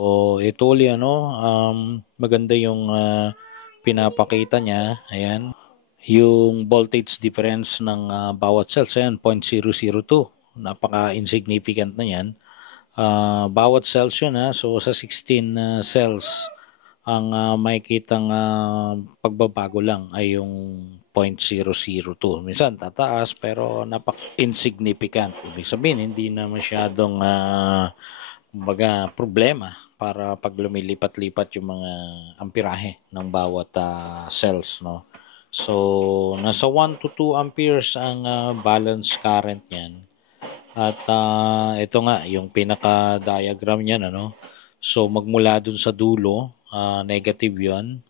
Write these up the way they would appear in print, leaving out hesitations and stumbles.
O ito uli maganda yung pinapakita niya. Ayan, yung voltage difference ng bawat cells. Ayan, 0.002. Napaka-insignificant na yan. Bawat cells yun So sa 16 cells, ang makikitang pagbabago lang ay yung 0.002. Minsan tataas pero napak-insignificant. Ibig sabihin, hindi na masyadong problema para pag lumilipat-lipat yung mga amperahe ng bawat cells, no? So, nasa 1 to 2 amperes ang balance current niyan. At ito nga, yung pinaka-diagram niyan, ano? So, magmula dun sa dulo, negative yon.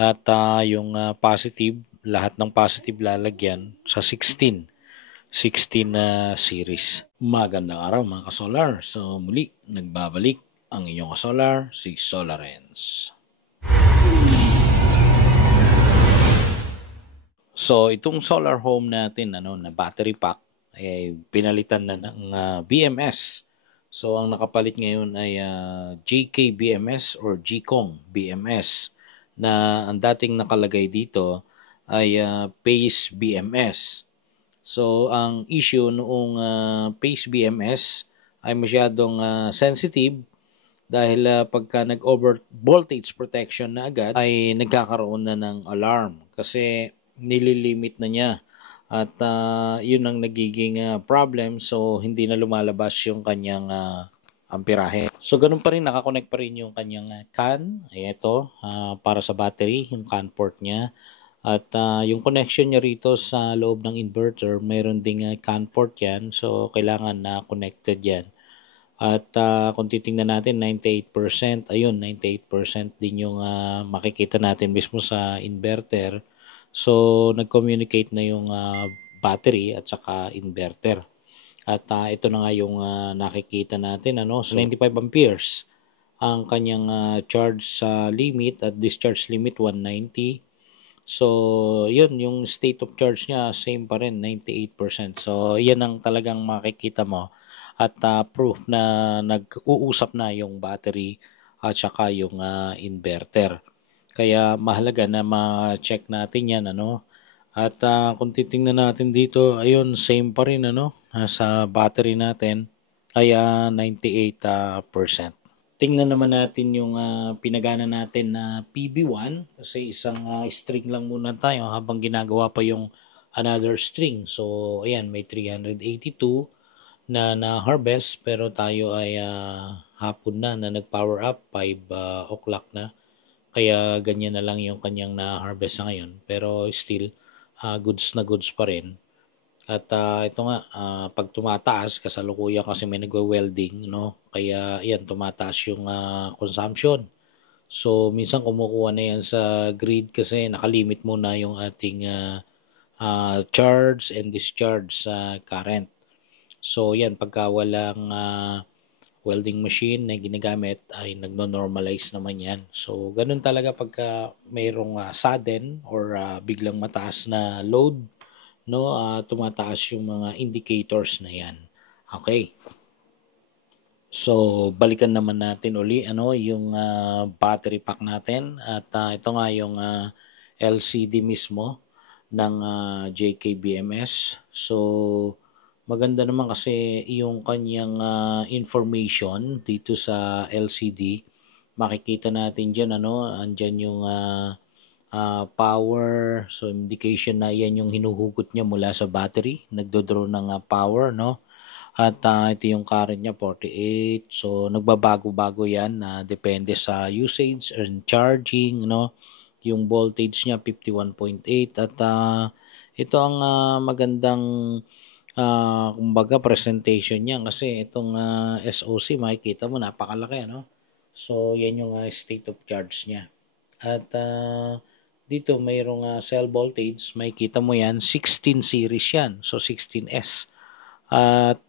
At yung positive, lahat ng positive lalagyan sa 16 na series. Magandang araw mga ka-solar. So muli, nagbabalik ang inyong ka-solar, si Solarens. So itong solar home natin na battery pack ay pinalitan na ng BMS. So ang nakapalit ngayon ay JK BMS or GCOM BMS na ang dating nakalagay dito ay Pace BMS. So, ang issue noong Pace BMS ay masyadong sensitive dahil pagka nag-over voltage protection na agad ay nagkakaroon na ng alarm kasi nililimit na niya at yun ang nagiging problem, so hindi na lumalabas yung kanyang amperahe. So ganun pa rin, nakakonect pa rin yung kanyang CAN. Ay ito, para sa battery, yung CAN port niya. At yung connection niya rito sa loob ng inverter, mayroon ding CAN port yan. So, kailangan na connected yan. At kung titingnan natin, 98%, ayun, 98% din yung makikita natin mismo sa inverter. So, nag-communicate na yung battery at saka inverter. At ito na nga yung nakikita natin, so 95 amperes ang kanyang charge sa limit at discharge limit 190. So, yun, yung state of charge niya, same pa rin, 98%. So, yan ang talagang makikita mo at proof na nag-uusap na yung battery at saka yung inverter. Kaya mahalaga na ma-check natin yan, At kung titingnan natin dito, ayun, same pa rin, sa battery natin ay 98%. Tingnan naman natin yung pinagana natin na PB1 kasi isang string lang muna tayo habang ginagawa pa yung another string. So, ayan, may 382 na harvest pero tayo ay hapon na nag-power up, 5 o'clock na. Kaya ganyan na lang yung kanyang na-harvest sa ngayon. Pero still, goods na goods pa rin. At ito nga, pag tumataas, kasalukuyan kasi may nagwe-welding, no? Kaya yan, tumataas yung consumption. So, minsan kumukuha na yan sa grid kasi nakalimit muna yung ating charge and discharge sa current. So, yan, pagka walang welding machine na ginagamit ay nagno-normalize naman yan. So, ganun talaga pagka mayroong sudden or biglang mataas na load, tumataas yung mga indicators na yan. Okay. So, balikan naman natin uli yung battery pack natin at ito nga yung LCD mismo ng JKBMS. So, maganda naman kasi yung kanyang information dito sa LCD. Makikita natin diyan andyan yung power, so indication na yan yung hinuhugot niya mula sa battery, nagdo-draw ng power, at ito yung current niya 48, so nagbabago-bago yan depende sa usage and charging, yung voltage niya 51.8 at ito ang magandang kumbaga presentation niya kasi itong SOC makikita mo napakalaki, so yan yung state of charge niya at dito mayroong cell voltage, makikita mo yan, 16 series yan. So 16S. At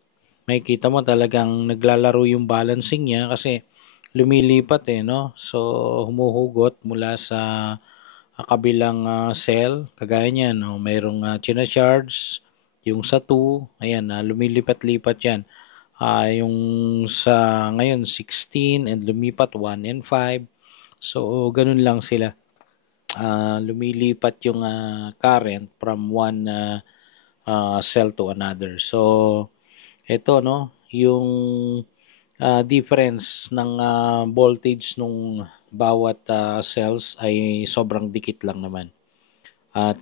makikita mo talagang naglalaro yung balancing niya kasi lumilipat So humuhugot mula sa kabilang cell. Kagaya niyan, mayroong charge yung sa 2. Ayan, lumilipat-lipat yan. Yung sa ngayon 16 and lumipat 1 and 5. So ganun lang sila. Lumilipat yung current from one cell to another. So ito no, yung difference ng voltage nung bawat cells ay sobrang dikit lang naman. At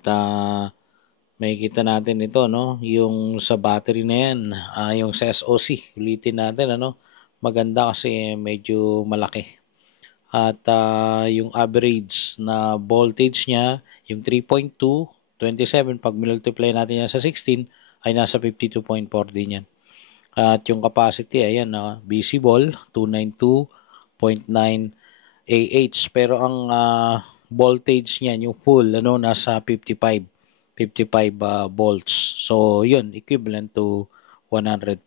makikita natin ito no, yung sa battery na yan, yung sa SOC, ulitin natin ano, maganda kasi medyo malaki. At yung average na voltage niya, yung 3.2, 27, pag multiply natin yan sa 16, ay nasa 52.4 din yan. At yung capacity, ayan, visible, 292.9 AH. Pero ang voltage niyan, yung full, nasa 55 volts. So, yun, equivalent to 100%.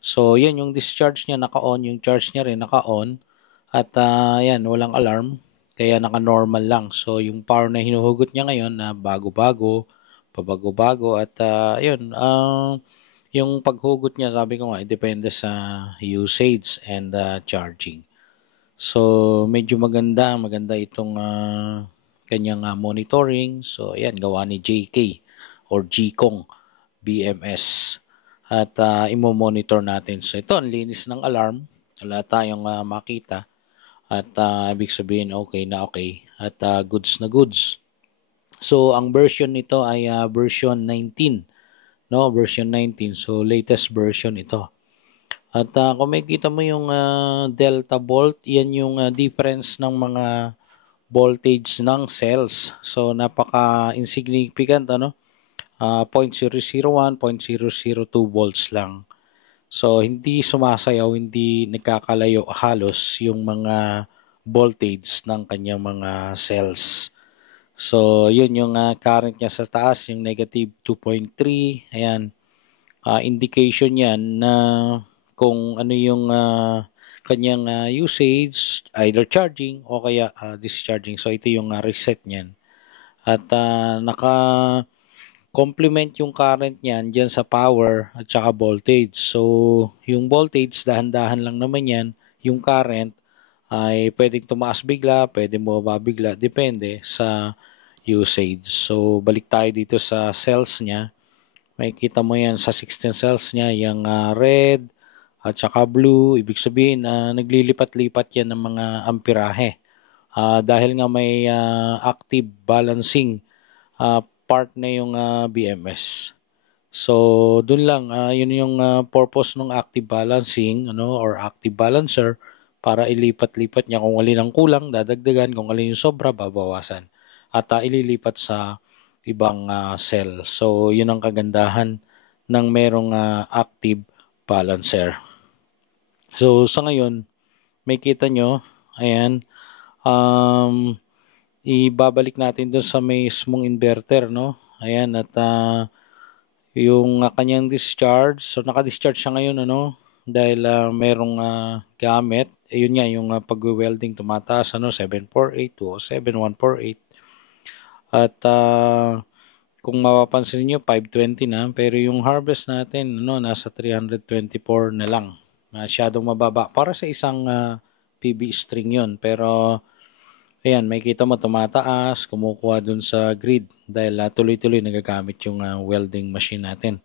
So, yun, yung discharge niya naka-on, yung charge niya rin naka-on. At yan, walang alarm, kaya naka-normal lang. So, yung power na hinuhugot niya ngayon na bago-bago, pabago-bago, at yun, yung paghugot niya, sabi ko nga, depende sa usage and charging. So, medyo maganda itong kanyang monitoring. So, ayan, gawa ni JK or Gkong BMS. At imo-monitor natin. So, ito, ang linis ng alarm. Wala tayong makita. At ibig sabihin, okay na okay. At goods na goods. So, ang version nito ay version 19. No, version 19. So, latest version ito. At kung makikita mo yung delta volt, yan yung difference ng mga voltage ng cells. So, napaka-insignificant, 0.001, 0.002 volts lang. So, hindi sumasayaw, hindi nagkakalayo halos yung mga voltage ng kanyang mga cells. So, yun yung current niya sa taas, yung negative 2.3. Ayan, indication yan na kung ano yung kanyang usage, either charging o kaya discharging. So, ito yung reset niyan. At complement yung current niyan dyan sa power at saka voltage. So, yung voltage, dahan-dahan lang naman yan. Yung current ay pwedeng tumaas bigla, pwedeng bumaba bigla, depende sa usage. So, balik tayo dito sa cells niya. Makikita mo yan sa 16 cells niya, yung red at saka blue. Ibig sabihin, naglilipat-lipat yan ng mga amperahe. Dahil nga may active balancing part na yung BMS. So, dun lang, yun yung purpose ng active balancing or active balancer para ilipat-lipat niya kung alin ang kulang, dadagdagan, kung alin yung sobra, babawasan. At ililipat sa ibang cell. So, yun ang kagandahan ng merong active balancer. So, sa ngayon, may kita nyo, ayan, ibabalik natin dun sa mismong inverter, no? Ayan, at yung kanyang discharge, so naka-discharge siya ngayon, dahil merong gamit, ayun nga, yung pag-welding tumataas, 748, 207, 148. At kung mapapansin niyo 520 na, pero yung harvest natin, nasa 324 na lang. Masyadong mababa para sa isang PB string yon, pero ayan, may kita mo tumataas, kumukuha dun sa grid dahil tuloy-tuloy nagagamit yung welding machine natin.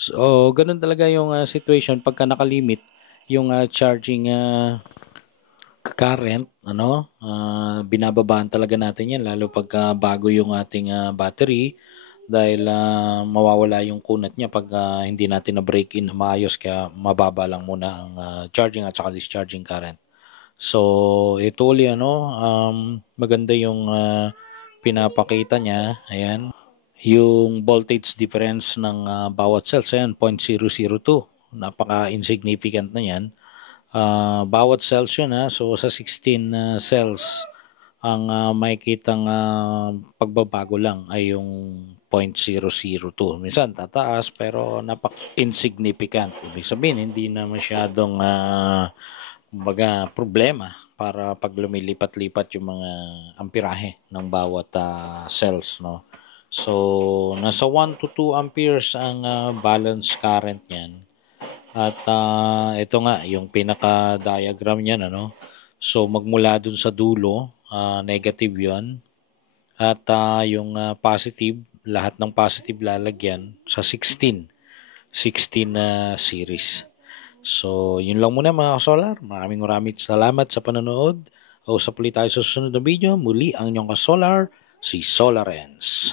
So, ganun talaga yung situation pagka nakalimit yung charging current, binababaan talaga natin yan lalo pagka bago yung ating battery dahil mawawala yung kunat niya pag hindi natin na break in na maayos, kaya mababa lang muna ang charging at saka discharging current. So, ito ulit, maganda yung pinapakita niya. Ayan. Yung voltage difference ng bawat cells, ayan, 0.002. Napaka-insignificant na yan. Bawat cells yun, so sa 16 cells, ang makikitang pagbabago lang ay yung 0.002. Minsan tataas pero napak-insignificant. Ibig sabihin, hindi na masyadong problema para pag lumilipat-lipat yung mga amperahe ng bawat cells, no? So, nasa 1 to 2 amperes ang balance current niyan. At ito nga, yung pinaka-diagram niyan, ano? So, magmula dun sa dulo, negative yon. At yung positive, lahat ng positive lalagyan sa 16 na series. So, yun lang muna mga kasolar. Maraming salamat sa panonood. Usap ulit tayo sa susunod na video. Muli ang inyong kasolar, si Solarens.